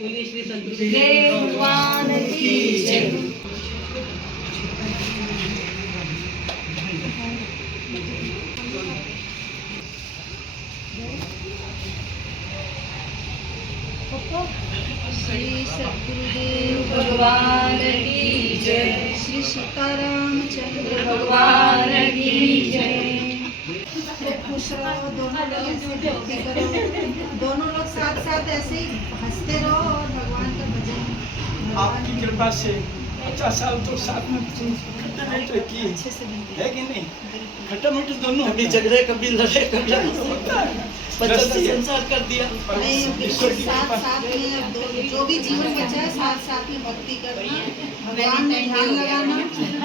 बोलिए श्री संत जय भगवान की जय। श्री सद्गुरुदेव भगवान की जय। श्री सीतारामचंद्र भगवान की जय। खुश रहो, दोनों लोग ऐसे भक्ति करो, दोनों लोग साथ साथ ऐसे ही हंसते रहो और भगवान का भजन। आपकी कृपा से 50 साल तो साथ में खट्टे मीठे किए अच्छे से बनते है कि नहीं? खट्टा मीठे दोनों कभी झगड़े कभी लड़े कभी होता है। बच्चों का रस्सी है। संसार कर दिया। नहीं, अब ईश्वर बिल्कुल की साथ कृपा। साथ में अब जो भी जीवन बचा है साथ साथ में भक्ति करना, भगवान में ध्यान लगाना,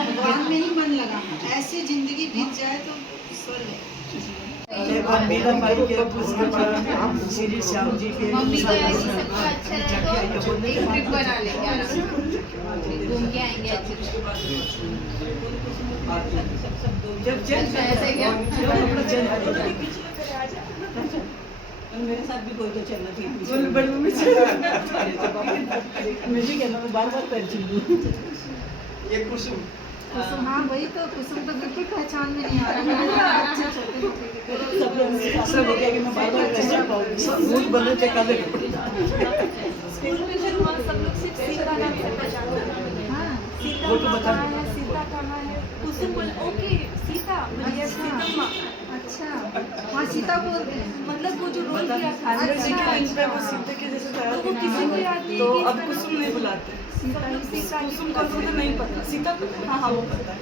भगवान में ही मन लगाना, ऐसी जिंदगी बीत जाए तो स्वर्ग है। भगवान मीरा बाई के उसके बाद हम श्री श्याम जी के मम्मी को ऐसे सबको अच्छा रहे तो एक ट्रिप बना लेंगे आराम से, घूम के आएंगे अच्छे से। जब चेंज ऐसे क्या? मेरे साथ भी कोई तो चलना चाहिए। बड़ी मम्मी मुझे कहना मैं बार बार कर चुकी ये कुसुम कुसुम, हाँ वही तो कुसुम तो बिल्कुल पहचान में नहीं आ रहा। अच्छे छोटे छोटे सब लोग शास्त्र हो गया कि मैं बार बार कैसे पाऊंगी भूत बने थे काले कपड़े। स्कूल में फिर वहाँ सब लोग सिर्फ सीता नाम से पहचानते हैं। हाँ सीता वो तो माँ बता कहाँ है, सीता कहाँ है, कुसुम बोले ओके सीता मतलब अच्छा। सीतम्मा, अच्छा, वहाँ सीता बोलते हैं। मतलब वो जो रोल किया था अच्छा, वो सीता के जैसे तो वो किसी को याद नहीं तो कि अब इसका कुसुम नहीं बुलाते। सब लोग सीता ही कुसुम का तो नहीं पता, सीता पता है। हाँ हाँ वो पता है।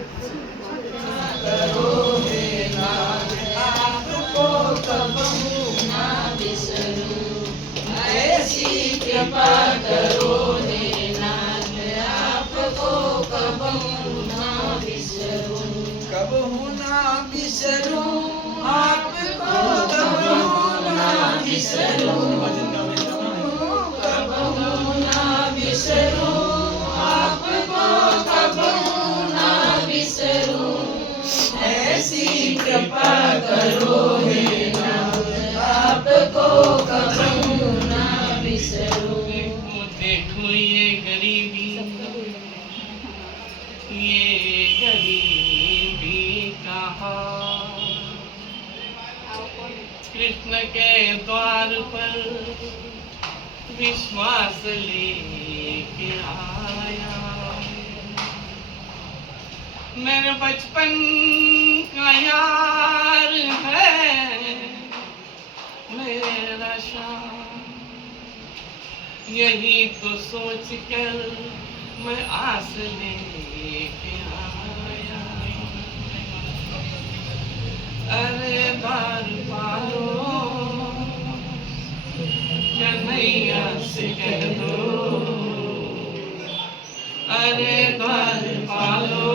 कबहू ना बिसरूं आपको, कबहू ना बिसरूं, कबहू ना बिसरूं आपको, कबहू ना बिसरूं, ऐसी कृपा करो हे नाथ, आपको कबहू ना बिसरूं। देखो ये गरीबी, ये गरीबी कहाँ, कृष्ण के द्वार पर विश्वास लेके आया, मेरे बचपन का यार है मेरा शाम, यही तो सोच कर मैं आस लेके आया, अरे बार पालो कन्हैया से कह दो, अरे द्वार पालो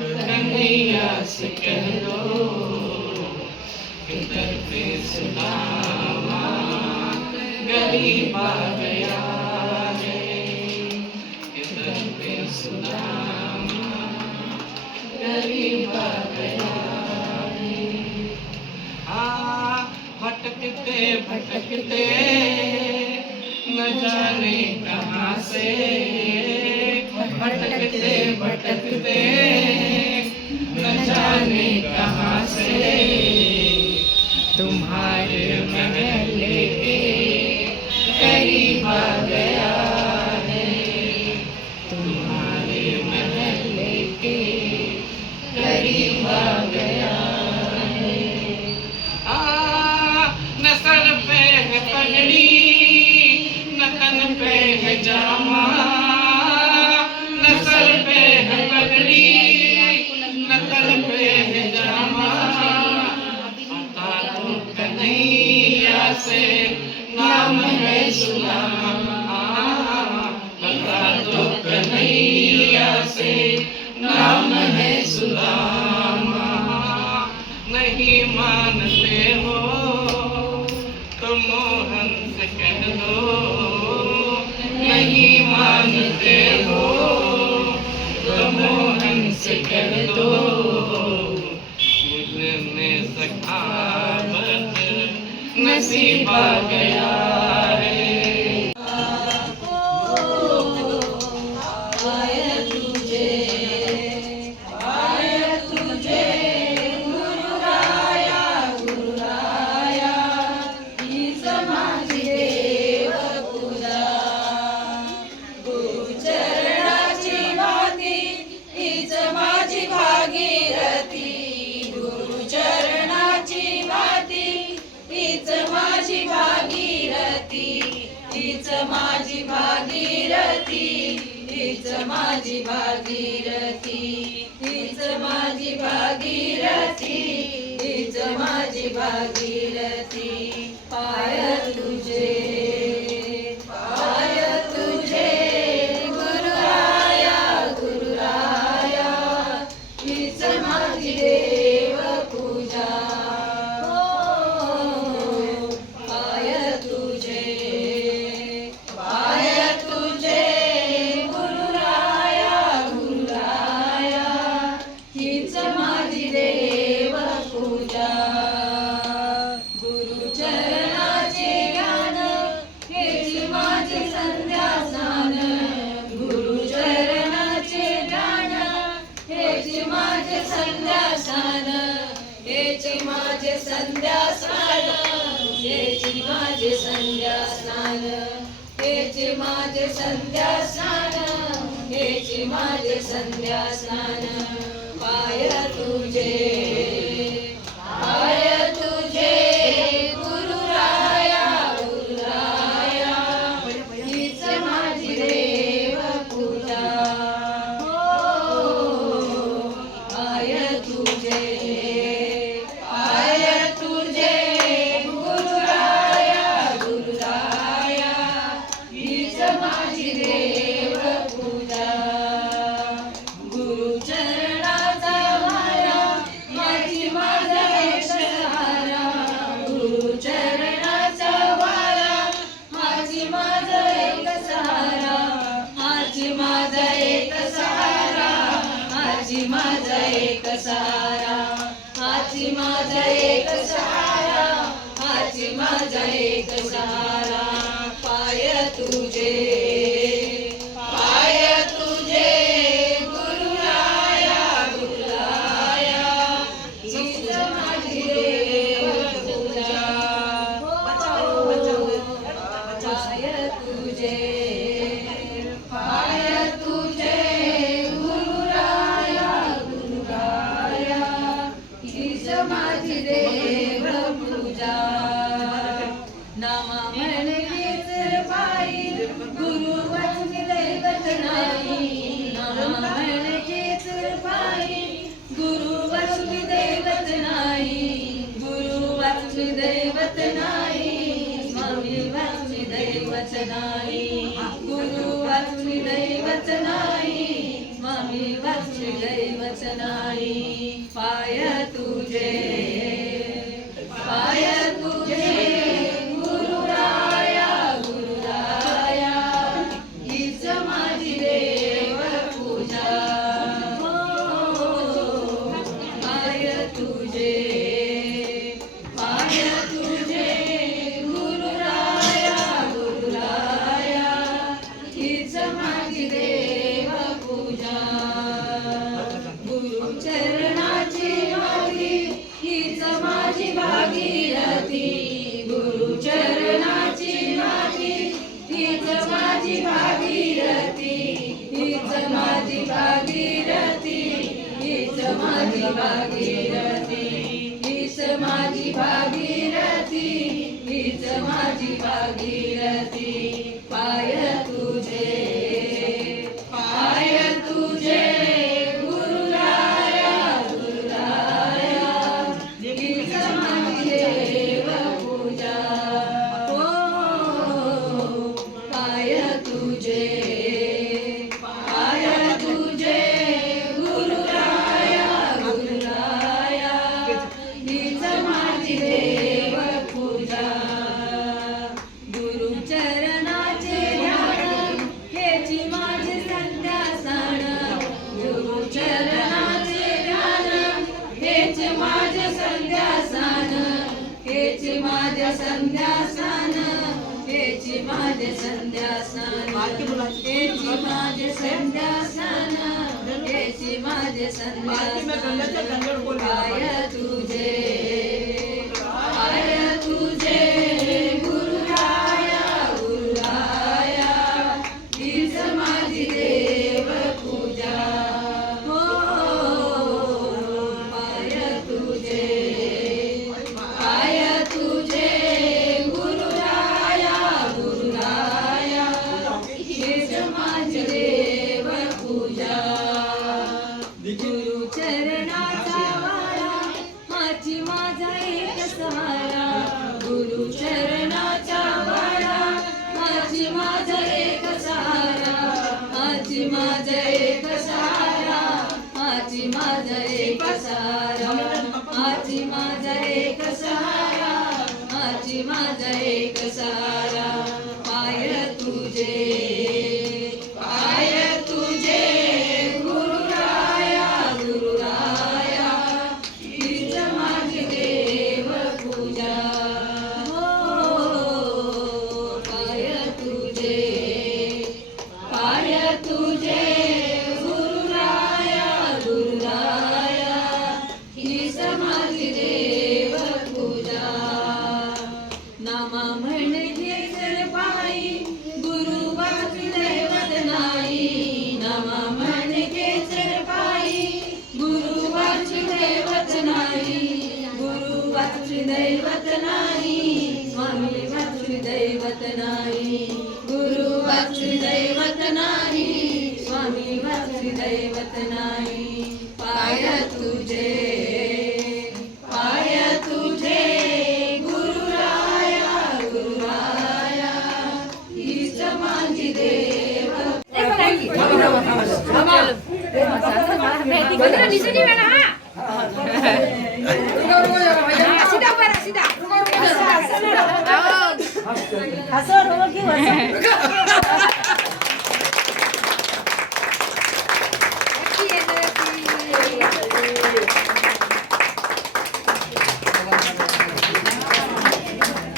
कन्हैया से कह दो, कि दर पे सुदामा गरीब आ गया है, कि दर पे सुदामा गरीब आ गया है। हाँ भटकते भटकते न जाने कहाँ से, भटकते भटकते न जाने कहाँ से, तुम्हारे महल के करीब आ गया है, तुम्हारे महल के करीब आ गया है। न सर पे है पगड़ी, न तन पे है जामा, न सर पे है पगड़ी, न तन पे है जामा, पता तो कन्हैया से नाम है सुदामा, पता तो कन्हैया से नाम है सुदामा, नहीं मानते हो तो मोहन से कह दो, नहीं मानते हो तो मोहन से कह दो, मुझने सखावत नसीब आ गया है, माझी भागीरथी, हीच माझी भागीरथी, हीच माझी भागीरथी. पाय तुझे गुरुराया गुरुराया, हीच माझी देव पूजा. पाय तुझे गुरुराया गुरुराया, हीच माझी देव पूजा. गुरुचरणाचे ज्ञान हेच माझे संध्यास्नान, गुरुचरणाचे ज्ञान हेच माझे संध्यास्नान, हेच माझे संध्यास्नान, हेच माझे संध्यास्नान, हेच माझे संध्यास्नान, हेच माझे संध्यास्नान. पाय तुझे गुरुराया गुरुराया, हीच माझी देव पूजा. पाय तुझे गुरुराया गुरुराया, हीच माझी देव पूजा. गुरुचरणाचा वारा माझी माझा एक सहारा, गुरुचरणाचा वारा माझी माझा एक सहारा, माझी माझा एक सहारा, माझी माझा एक सहारा, माझी माझा एक सहारा, माझी माझा एक सहारा. पाय तुझे गुरुराया गुरुराया, हीच माझी देव पूजा. पाय तुझे गुरुराया गुरुराया, हीच माझी देव पूजा. नामा म्हणलीच पायी गुरु वाचली दैवत नाही, नामा म्हणलीच पायी गुरु वाचली दैवत नाही, गुरु वाचली दैवत नाही, स्वामी वाचली दैवत नाही, गुरु वाचली दैवत नाही, स्वामी वाचली दैवत नाही. पाय तुझे गुरुराया गुरुराया, हीच माझी देव पूजा. पाय तुझे गुरुराया गुरुराया, हीच माझी देव पूजा. गुरुचरणाची माझी हीच माझी भागीरथी, गुरुचरणाची माझी हीच माझी भागीरथी, हीच माझी भागीरथी, हीच माझी भागीरथी, हीच माझी भागीरथी, हीच माझी भागीरथी. पाय तुझे गुरुराया गुरुराया, हीच माझी देव पूजा. पाय तुझे गुरुराया गुरुराया, हीच माझी देव पूजा. गुरुचरणाचे ध्यान हेच माझे संध्यास्नान, गुरुचरणाचे ध्यान हेच माझे संध्यास्नान, हेच माझे संध्यास्नान, हेच माझे संध्यास्नान, हेच माझे संध्यास्नान, हेच माझे संध्यास्नान. पाय तुझे गुरुराया गुरुराया, हीच माझी देव पूजा. पाय तुझे गुरुराया गुरुराया, हीच माझी देव माझा एक सहारा, माझी माझा एक सहारा. पाय तुझे गुरुराया गुरुराया, हीच माझी देव पूजा. हो पाय तुझे गुरुराया गुरुराया, हीच माझी देव पूजा. नामा म्हणजे जर पायी गुरु वाचू दैवत नाही. नामा म्हणजे जर पायी गुरु वाचू दैवत नाही. गुरु वाचू दैवत नाही, स्वामी वाचू दैवत नाही. गुरु वाचू दैवत नाही, स्वामी वाचू दैवत नाही. पाय तुझे गुरुराया गुरुराया, हीच माझी देव.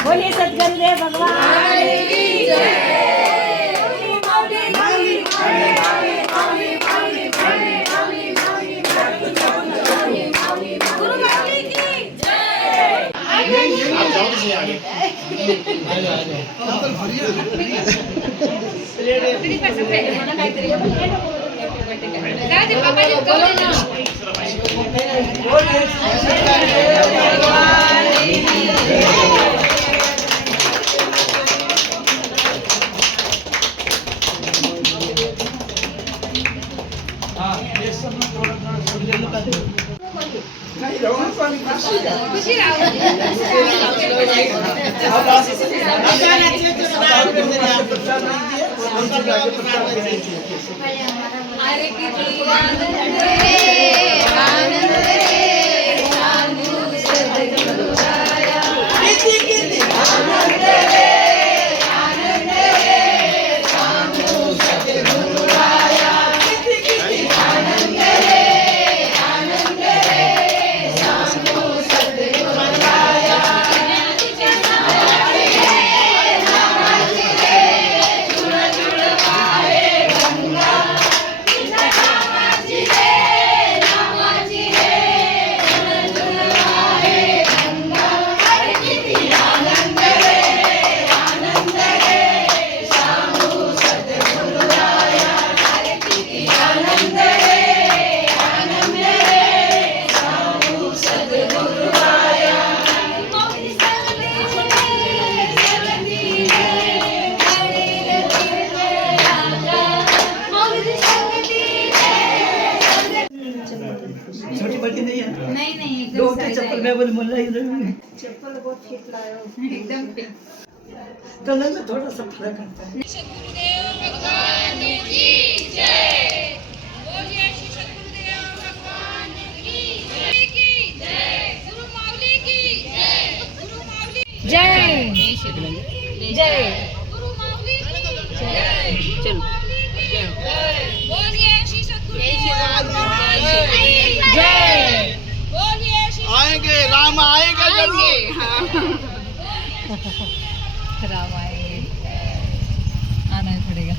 बोलिए सद्गुरुदेव भगवान की जय. अरे किती आनंद रे आनंद रे, सांगू सद्गुरुराया. किती आनंद रे आनंद रे, सांगू सद्गुरुराया. किती आनंद रे आनंद रे, सांगू सद्गुरुराया. ज्ञानीच्या नामाची रे जुळ जुळ वाहे गंगा. नामाची रे जुळ जुळ वाहे गंगा. अरे किती आनंद रे सांगू सद्गुरुराया. अरे किती आनंद रे सांगू सद्गुरुराया. मौली सगळी रे राजा, मौली सगळी छोटी बड़ी नहीं है. नहीं नहीं दो के चप्पल में बोल मुल्ला इधर चप्पल बहुत फिट लाए एकदम तो ना थोड़ा सा फर्क आता है. सद्गुरुदेव भगवान की जय. बोलिए श्री सद्गुरुदेव भगवान की जय. गुरु माऊली की जय. गुरु माऊली जय. जय गुरु माऊली की जय. चलो बोलिए श्री सद्गुरुदेव भगवान की जय. बोलिए श्री आएंगे, राम आएगा जरूर. राम आएंगे, आना पड़ेगा.